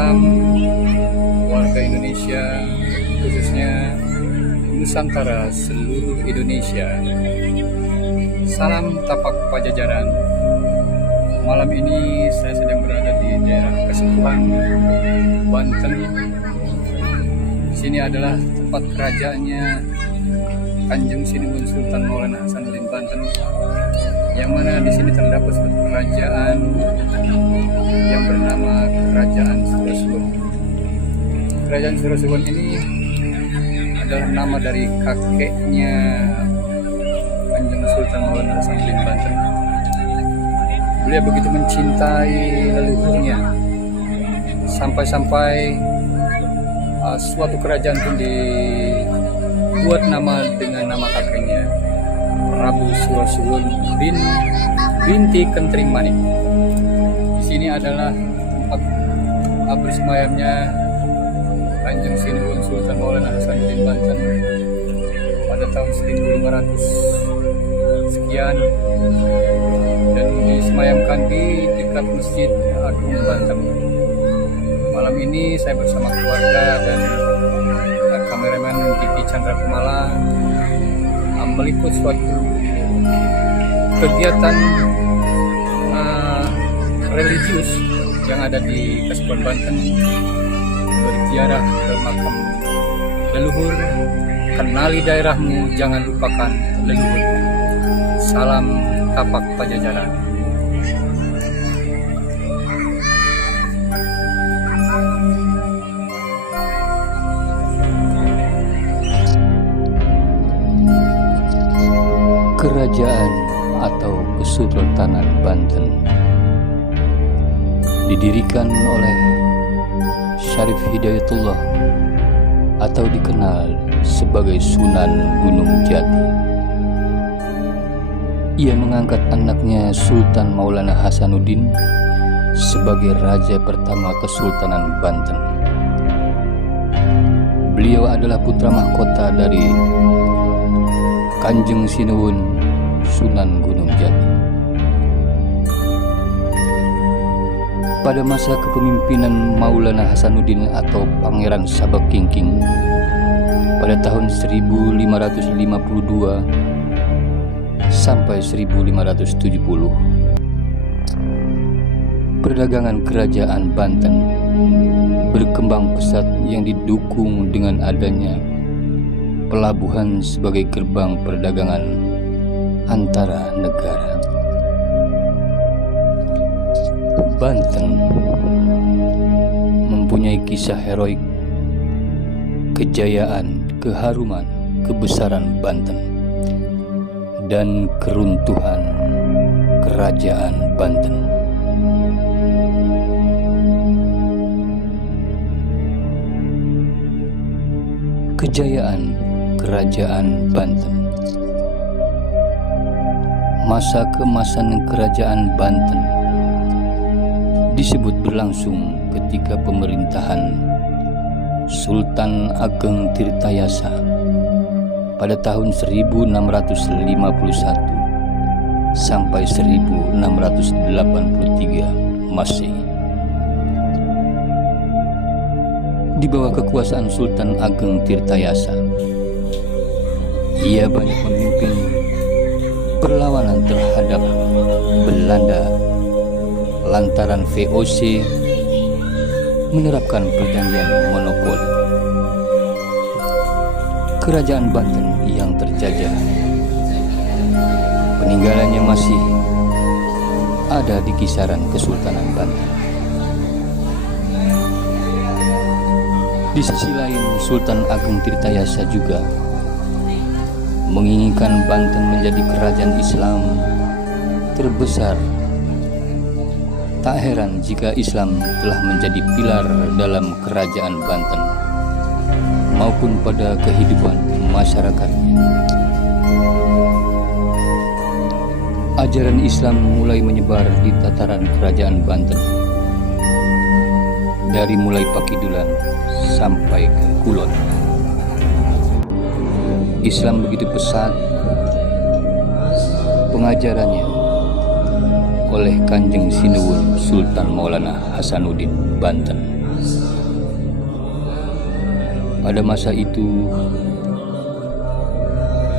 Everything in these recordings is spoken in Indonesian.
malam warga Indonesia, khususnya Nusantara seluruh Indonesia. Salam tapak Pajajaran. Malam ini saya sedang berada di daerah Kasepuhan, Banten. Sini adalah tempat kerajaannya Kanjeng Sinuhun Sultan Maulana Hasanuddin Banten, yang mana di sini terdapat suatu kerajaan yang bernama Kerajaan Surosuwun. Kerajaan Surosuwun ini adalah nama dari kakeknya Kanjeng Sultan Maulana Hasanuddin Banten. Beliau begitu mencintai leluhurnya sampai-sampai suatu kerajaan pun dibuat nama dengan nama kakeknya, Prabu Surosuwun binti Kentring Manik. Di sini adalah tempat bersemayamnya Kanjeng Sinuhun Sultan Maulana Hasanuddin Banten pada tahun 1500 sekian, dan disemayamkan di dekat Masjid Agung Banten. Malam ini saya bersama keluarga dan kameramen Diki Chandra Kumala meliput suatu kegiatan religius yang ada di Kasepuhan Banten, berziarah ke makam leluhur. Kenali daerahmu, jangan lupakan leluhur. Salam tapak Pajajaran. Kerajaan atau Kesultanan Banten didirikan oleh Syarif Hidayatullah atau dikenal sebagai Sunan Gunung Jati. Ia mengangkat anaknya Sultan Maulana Hasanuddin sebagai raja pertama Kesultanan Banten. Beliau adalah putra mahkota dari Kanjeng Sinuhun Sunan Gunung Jati. Pada masa kepemimpinan Maulana Hasanuddin atau Pangeran Sabak Kingking pada tahun 1552 sampai 1570, perdagangan kerajaan Banten berkembang pesat yang didukung dengan adanya pelabuhan sebagai gerbang perdagangan antara negara. Banten mempunyai kisah heroik, kejayaan, keharuman, kebesaran Banten, dan keruntuhan kerajaan Banten. Kejayaan kerajaan Banten. Masa keemasan kerajaan Banten disebut berlangsung ketika pemerintahan Sultan Ageng Tirtayasa pada tahun 1651 sampai 1683 Masehi. Di bawah kekuasaan Sultan Ageng Tirtayasa, ia banyak memimpin perlawanan terhadap Belanda lantaran VOC menerapkan perjanjian monopoli. Kerajaan Banten yang terjajah, peninggalannya masih ada di kisaran Kesultanan Banten. Di sisi lain, Sultan Ageng Tirtayasa juga menginginkan Banten menjadi kerajaan Islam terbesar. Tak heran jika Islam telah menjadi pilar dalam kerajaan Banten maupun pada kehidupan masyarakatnya. Ajaran Islam mulai menyebar di tataran kerajaan Banten, dari mulai Pakidulan sampai ke Kulon. Islam begitu pesat pengajarannya oleh Kanjeng Sinuhun Sultan Maulana Hasanuddin Banten. Pada masa itu,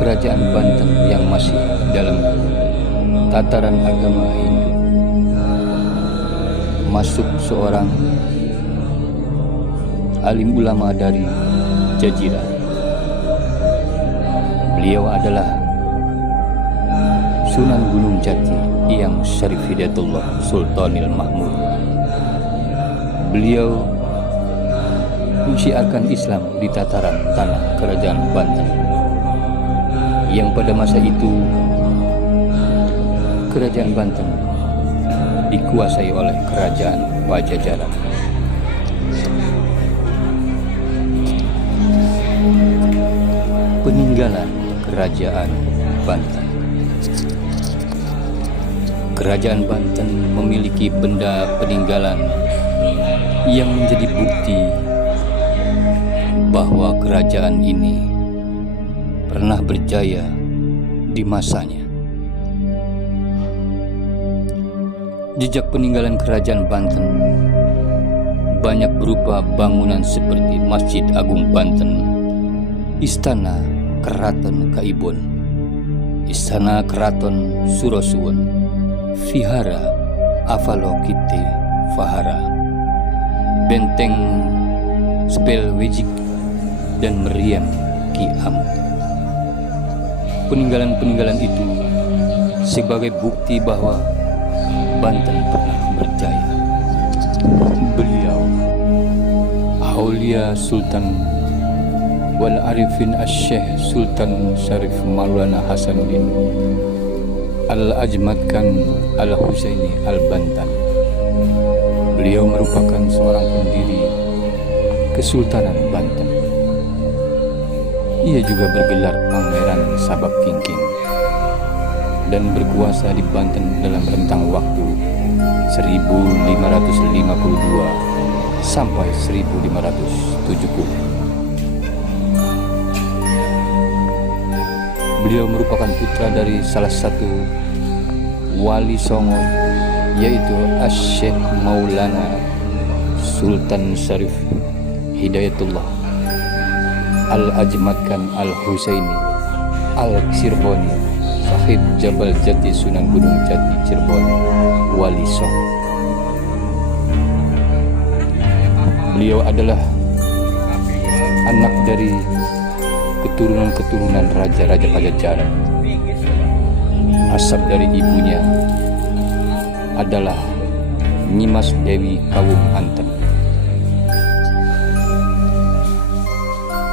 kerajaan Banten yang masih dalam tataran agama Hindu, masuk seorang alim ulama dari Jazirah. Beliau adalah Sunan Gunung Jati yang Syarif Hidayatullah Sultanil Mahmud. Beliau mensiarkan Islam di tataran tanah kerajaan Banten, yang pada masa itu kerajaan Banten dikuasai oleh kerajaan Pajajaran. Peninggalan kerajaan Banten. Kerajaan Banten memiliki benda peninggalan yang menjadi bukti bahwa kerajaan ini pernah berjaya di masanya. Jejak peninggalan kerajaan Banten banyak berupa bangunan seperti Masjid Agung Banten, Istana Keraton Kaibon, Istana Keraton Surosuwun, Vihara Avalokite Vahara, Benteng Spelwejik, dan Meriam Ki Am. Peninggalan-peninggalan itu sebagai bukti bahwa Banten pernah berjaya. Beliau Aulia Sultan wal Arifin Asy-Syaikh Sultan Syarif Maulana Hasanuddin Al-Ajmadkan Al-Husaini Al-Bantan. Beliau merupakan seorang pendiri Kesultanan Banten. Ia juga bergelar Pangeran Sabak Kingking dan berkuasa di Banten dalam rentang waktu 1552 sampai 1570. Beliau merupakan putra dari salah satu wali Songo, yaitu Asy-Syaikh Maulana Sultan Syarif Hidayatullah Al-Ajmadkan Al-Husaini Al-Cireboni, Sahib Jabal Jati Sunan Gunung Jati Cirebon, Wali Songo. Beliau adalah anak dari keturunan-keturunan raja-raja Pajajaran. Asal dari ibunya adalah Nyimas Dewi Kawung Anten.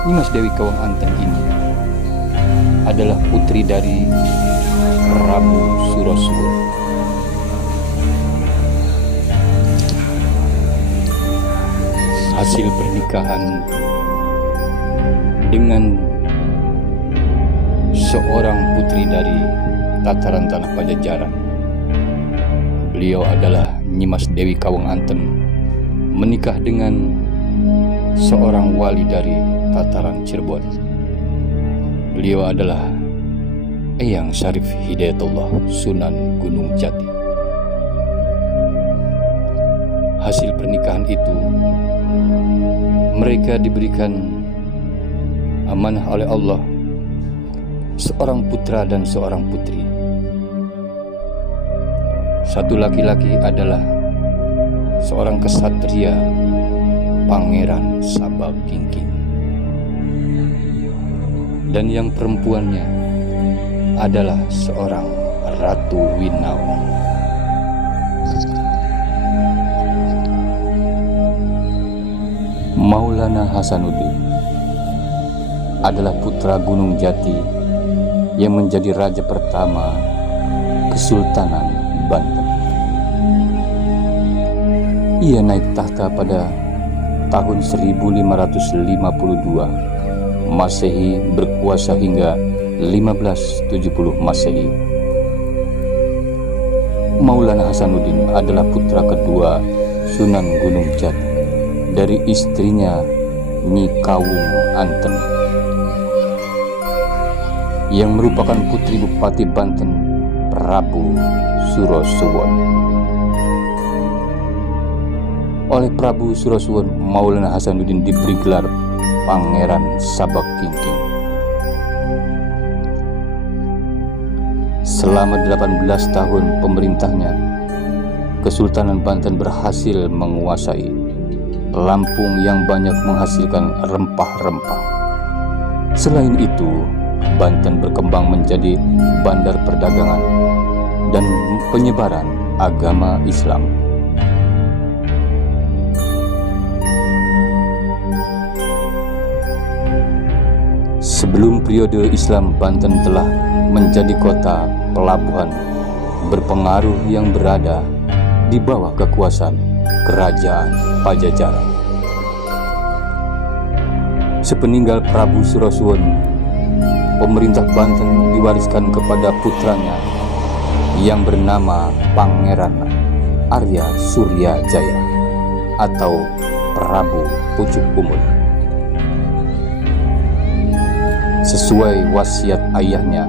Nyimas Dewi Kawung Anten ini adalah putri dari Prabu Surosuwun. Hasil pernikahan dengan seorang putri dari tataran tanah Pajajaran. Beliau adalah Nyimas Dewi Kawung Anten menikah dengan seorang wali dari tataran Cirebon. Beliau adalah Eyang Syarif Hidayatullah Sunan Gunung Jati. Hasil pernikahan itu, mereka diberikan amanah oleh Allah seorang putra dan seorang putri. Satu laki-laki adalah seorang kesatria Pangeran Sabak Kingking, dan yang perempuannya adalah seorang Ratu Winau. Maulana Hasanuddin adalah putra Gunung Jati yang menjadi raja pertama Kesultanan Banten. Ia naik tahta pada tahun 1552 Masehi, berkuasa hingga 1570 Masehi. Maulana Hasanuddin adalah putra kedua Sunan Gunung Jati dari istrinya Nyi Kawung Anten, yang merupakan putri Bupati Banten Prabu Surosuwun. Oleh Prabu Surosuwun, Maulana Hasanuddin diberi gelar Pangeran Sabak Kingking. Selama 18 tahun pemerintahnya, Kesultanan Banten berhasil menguasai Lampung yang banyak menghasilkan rempah-rempah. Selain itu, Banten berkembang menjadi bandar perdagangan dan penyebaran agama Islam. Sebelum periode Islam, Banten telah menjadi kota pelabuhan berpengaruh yang berada di bawah kekuasaan Kerajaan Pajajaran. Sepeninggal Prabu Surasuwun, pemerintah Banten diwariskan kepada putranya yang bernama Pangeran Arya Suryajaya atau Prabu Pucuk Umut. Sesuai wasiat ayahnya,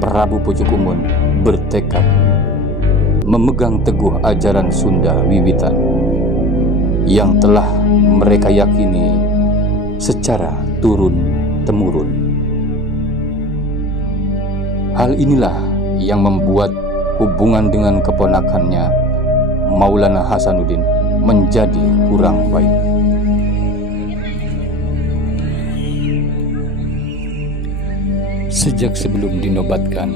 Prabu Pucuk Umut bertekad memegang teguh ajaran Sunda Wiwitan yang telah mereka yakini secara turun-temurun. Hal inilah yang membuat hubungan dengan keponakannya Maulana Hasanuddin menjadi kurang baik. Sejak sebelum dinobatkan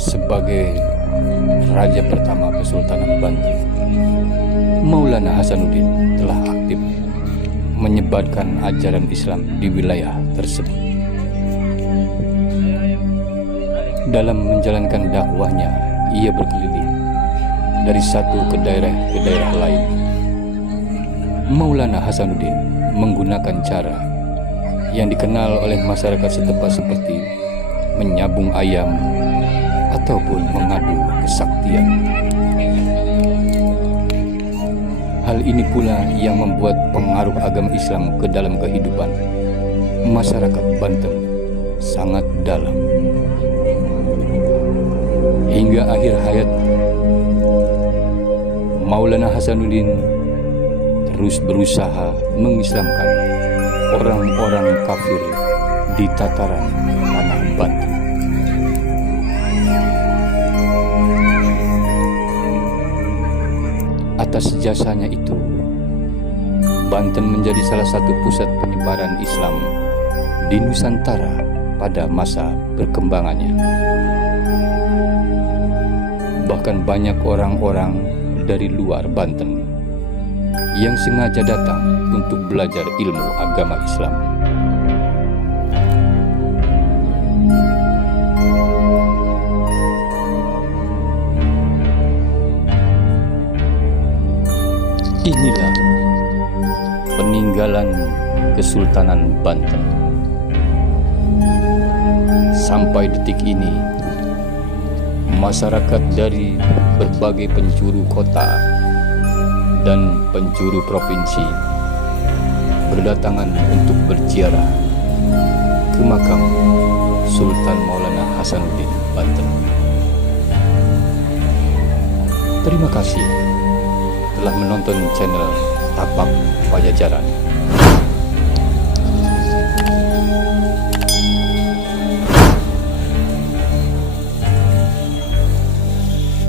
sebagai Raja pertama Kesultanan Banten, Maulana Hasanuddin telah aktif menyebarkan ajaran Islam di wilayah tersebut. Dalam menjalankan dakwahnya, ia berkeliling dari satu ke daerah lain. Maulana Hasanuddin menggunakan cara yang dikenal oleh masyarakat setempat seperti menyabung ayam ataupun mengadu kesaktian. Hal ini pula yang membuat pengaruh agama Islam ke dalam kehidupan masyarakat Banten sangat dalam. Hingga akhir hayat, Maulana Hasanuddin terus berusaha mengislamkan orang-orang kafir di tataran tanah Banten. Atas jasanya itu, Banten menjadi salah satu pusat penyebaran Islam di Nusantara pada masa perkembangannya. Bahkan banyak orang-orang dari luar Banten yang sengaja datang untuk belajar ilmu agama Islam. Inilah peninggalan Kesultanan Banten. Sampai detik ini, masyarakat dari berbagai penjuru kota dan penjuru provinsi berdatangan untuk berziarah ke makam Sultan Maulana Hasanuddin Banten. Terima kasih telah menonton channel Tapak Pajajaran.